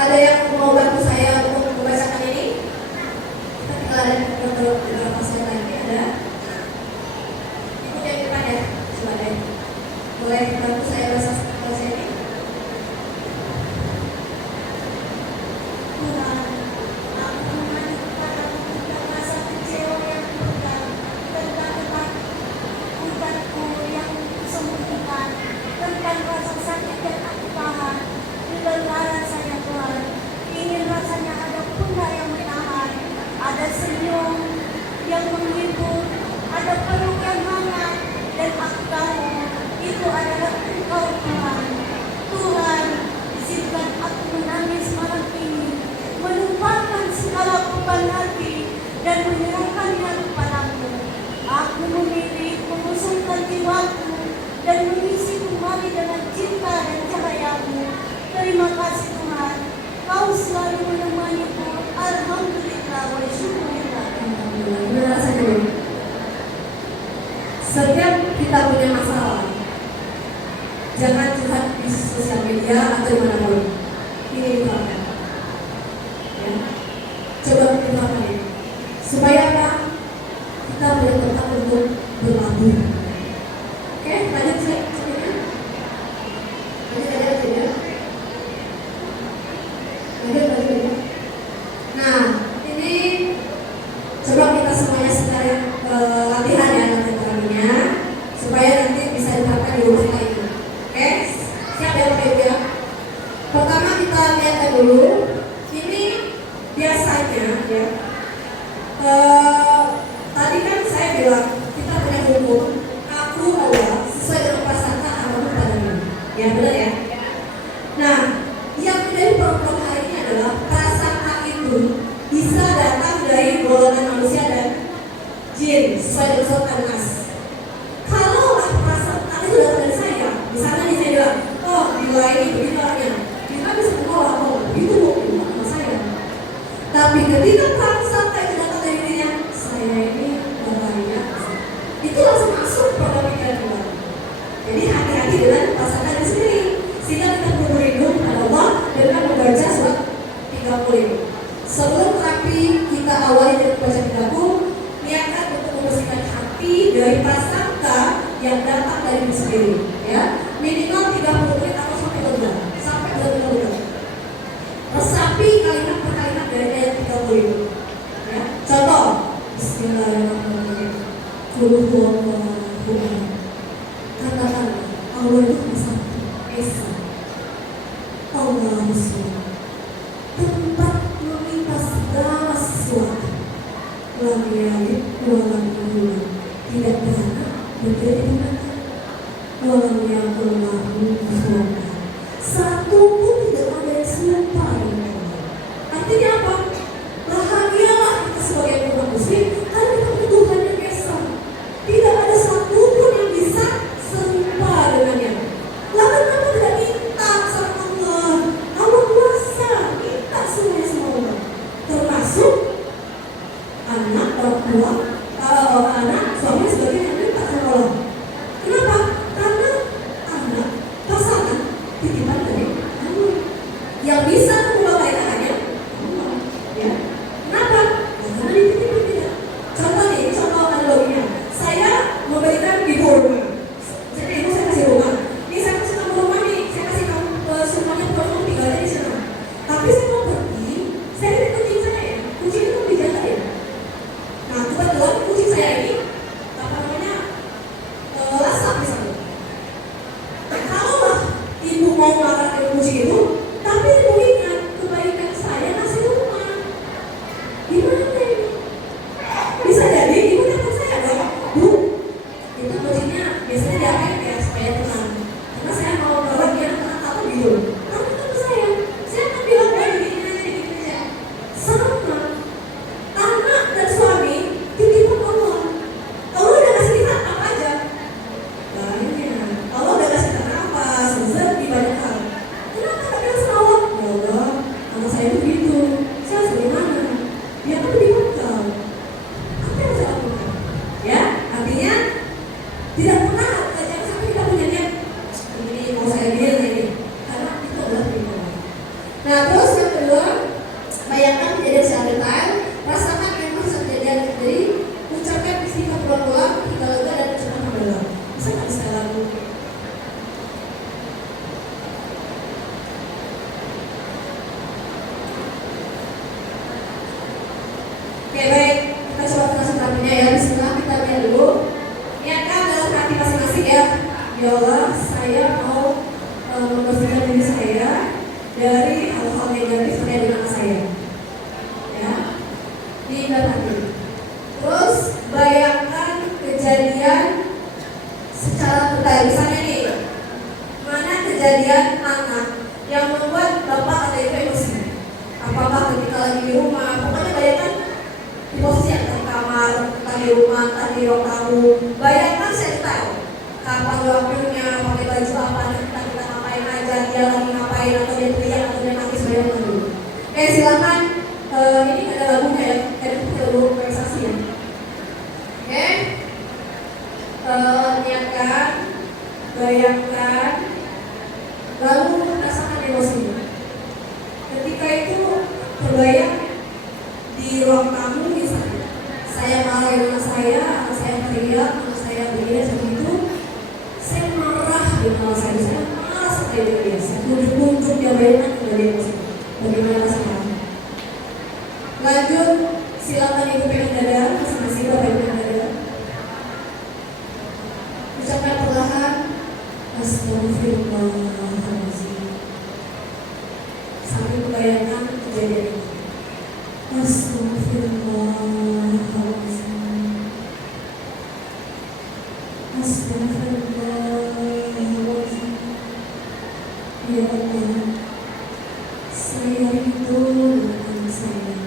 Ada yang mau bantu saya untuk membacakan ini? Kita ada beberapa slide lagi, ada. Ikut yang depan ya, coba deh. Boleh bantu saya baca ini? Tuhan, aku mengadu kepadamu tentang rasa kecewa yang berat, tentang ketakutanku yang kusembunyikan, tentang rasa sakit yang aku tahan di lengan saya Tuhan. Ingin rasanya ada pundak yang menahan, ada senyum yang menghibur, ada peluk yang hangat, dan aku tahu itu adalah Engkau Tuhan. Tuhan, izinkan aku menangis malam ini, melupakan segala beban hati dan menyerahkannya kepadamu. Aku memilih mengusungkan jiwaku dan mengisi kembali dengan cinta dan cahayamu. Terima kasih Tuhan, Kau selalu menemaniku. Alhamdulillah wa syukurillah. Terima kasih dulu. Setiap kita punya masalah, jangan curhat di sosial media atau dimanapun. Ini didoakan. Ya. Coba didoakan ini. Supaya apa? Kita punya tempat untuk berlabuh. Oke, lanjut ceritanya. Lanjut ya. Lanjut. Nah, ini coba kita semuanya sekarang latihan ya, latihan kaminya, supaya nanti bisa diterapkan di rumah lainnya. Oke, siap ya Bapak Ibu ya? Pertama kita lihatkan dulu. Ini biasanya ya. Tadi kan saya bilang kita punya hukum. Aku Allah sesuai dengan prasangka amamu padamu. Ya benar ya. Nah, yang menjadi problem hari ini adalah prasangka itu bisa datang dari golongan manusia dan jin sesuai dengan surat An-Nas. Kalau prasangka itu datang dari saya, misalnya nih saya bilang, oh bila ini begitu orangnya, kita bisa menolak, oh itu bukan saya. Tapi ketika prasangka itu datang dari dirinya, saya ini bapaknya, itu langsung masuk pada pikiran kita. Jadi hati-hati dengan prasangka itu sendiri, sehingga kita perlu berlindung kepada Allah dengan membaca surat 30. Sebelum terapi kita awali dengan membaca 30, niatkan untuk membersihkan hati dari prasangka yang datang dari diri sendiri. Ya, minimal 30 menit atau sampai benar, sampai benar-benar. Resapi kalimat per kalimat dari ayat 30 itu. Ya, contoh, Bismillahirrahmanirrahim. Qul huwallahu ahad. Katakan Allah itu satu, Esa. Allahu samad. Tempat meminta segala sesuatu. Lam yalid wa lam yulad. Tidak beranak dan tidak dimakan. Wa lam yakul lahu kufuwan ahad. Satu pun tidak ada yang serupa dengan Allah. Artinya apa? Bahagialah kita sebagai umat muslim karena kita punya Tuhan yang esa. Tidak ada satu pun yang bisa serupa dengannya. Lalu kenapa tidak minta sama Allah? Allah kuasa, minta semuanya sama Allah. Termasuk anak, orang tua, anak, suami sebagai yang minta sama Allah. Kenapa? Karena anak, pasangan saya mau membersihkan diri saya dari hal-hal negatif terkait dengan anak saya. Ya, diingat hati. Terus bayangkan kejadian secara detail. Misalnya nih, mana kejadian anak yang membuat bapak atau ibu emosi? Apakah ketika lagi di rumah? Pokoknya bayangkan di posisi yang di kamar, entah di rumah, entah di ruang tamu. Bayangkan detail. Kapan waktunya, pakai baju apa, entah kita ngapain aja, dia lagi ngapain, atau dia teriak, atau dia nangis, bayangkan dulu. Silakan, ini ada lagunya ya, kita dulu konversasi ya. Oke, niatkan, bayangkan, lalu rasakan emosinya. Ketika itu terbayang di ruang tamu misalnya, saya marah dengan anak saya teriak, anak saya begini seperti itu, saya marah dengan anak saya marah sekali dengan dia, saya tunjuk dia bayangkan kepada emosi. Bagaimana rasanya? Lanjut, silakan ibu pegang dada, masing-masing bapak ibu pegang dada. Ucapkan perlahan, Astagfirullahaladzim. Sambil membayangkan kejadian itu. Astagfirullahaladzim. Astagfirullahaladzim. Ya Allah, saya ridho dengan saya.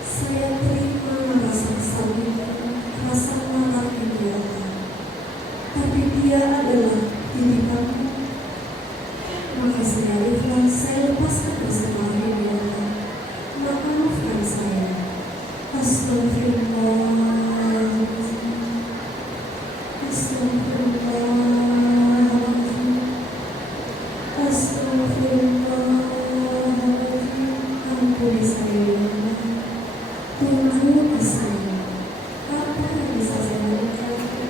Saya terima rasa sakit, rasa marah ini ya Allah. Tapi dia adalah diri kamu. Maka saya ikhlas, saya lepaskan bersama ini ya Allah. Maka maafkan saya. Astagfirullahaladzim. Astagfirullahaladzim. Astagfirullahaladzim. Ampuni saya ya Allah. Tunjukkan saya apa yang bisa saya lakukan untuk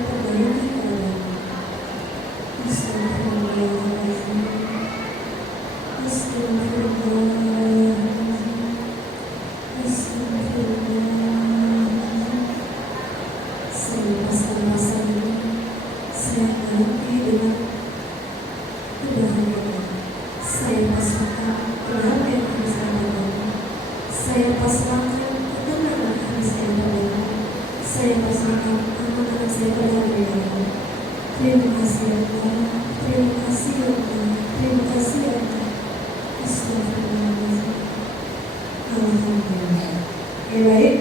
memperbaiki keadaan. Astagfirullahaladzim. Astagfirullahaladzim. Astagfirullahaladzim. Saya lepaskan rasa ini. Saya ganti dengan kebahagiaan. Saya pasrahkan kepada yang kami sampaikan. Saya pasrahkan ketenangan kami sampaikan. Saya pasrahkan anak-anak saya pada beliau. Terima kasih ya Allah. Terima kasih ya Allah. Terima kasih ya Allah. Astagfirullahaladzim. Alhamdulillah. Oke, baik.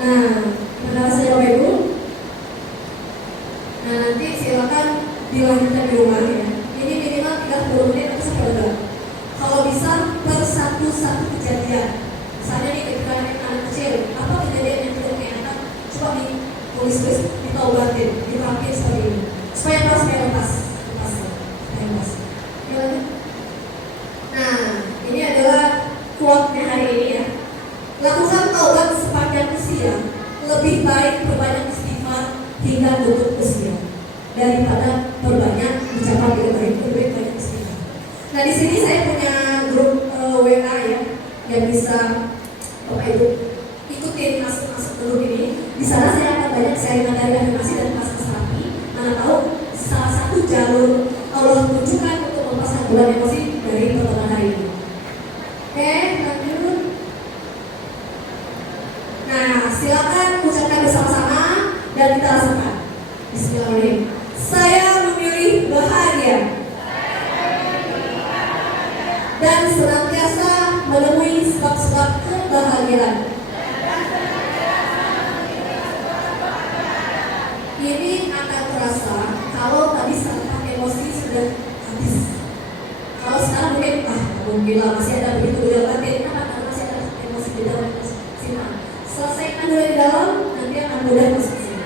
Nah, terima kasih Bapak Ibu. Nah, nanti silakan dilanjutkan di rumah ya. Ini minimal 30 menit atau 1 jam. Kalau bisa per satu kejadian. Misalnya nih ketika anak kecil, apa kejadian yang tidak menyenangkan? Coba ditulis, ditawatin, dipakai seperti ini. Supaya lepas. Ya, lanjut. Nah, ini adalah quote-nya hari ini ya. Lakukan taubat sepanjang usia, lebih baik perbanyak istighfar hingga tutup usia daripada perbanyak ucapan tidak baik, lebih banyak istighfar. Nah, di sini saya punya grup WA ya, yang bisa Bapak Ibu ikutin masuk grup ini. Di sana saya akan banyak sharing materi afirmasi dan pasrah. Mana tahu salah satu jalur Allah tunjukkan untuk melepaskan beban emosi dari pertemuan hari ini. Oke, lanjut. Nah, silakan ucapkan bersama-sama dan kita rasakan. Bismillahirrahmanirrahim. Saya memilih bahagia dan senantiasa menemui sebab-sebab kebahagiaan. Ini akan terasa kalau tadi saat emosi sudah habis. Kalau sekarang mungkin masih ada begitu di dalam batin, karena masih ada emosi di dalam simpan. Selesaikan dulu di dalam, nanti akan mudah masuk ke sini.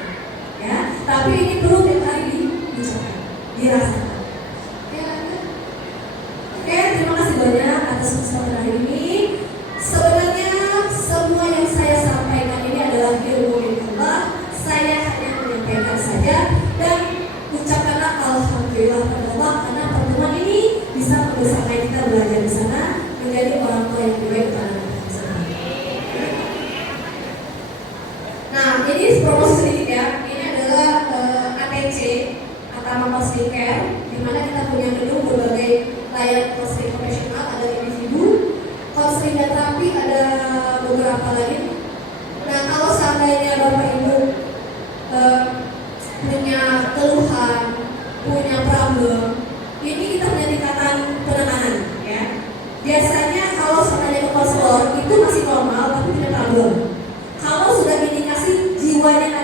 Ya, tapi ini perlu tiap hari diucapkan, dirasakan. Oke, terima kasih banyak atas kesempatan hari ini. Sebenarnya semua yang saya sampaikan ini adalah ilmu dari Allah. Saya hanya menyampaikan saja dan ucapkanlah alhamdulillah pada Allah karena pertemuan ini bisa membersamai kita belajar di sana menjadi orang tua yang baik kepada anak-anak di sana. Nah, ini promosi sedikit ya. Ini adalah ATC atau counseling care, di mana kita punya gedung berbagai layanan counseling profesional, ada individu, counseling dan terapi, ada beberapa lagi. Nah, kalau seandainya Bapak Ibu punya keluhan, punya problem, ini kita punya tingkatan penanganan, ya. Biasanya kalau seandainya ke konselor itu masih normal, tapi punya problem. Kalau sudah indikasi jiwanya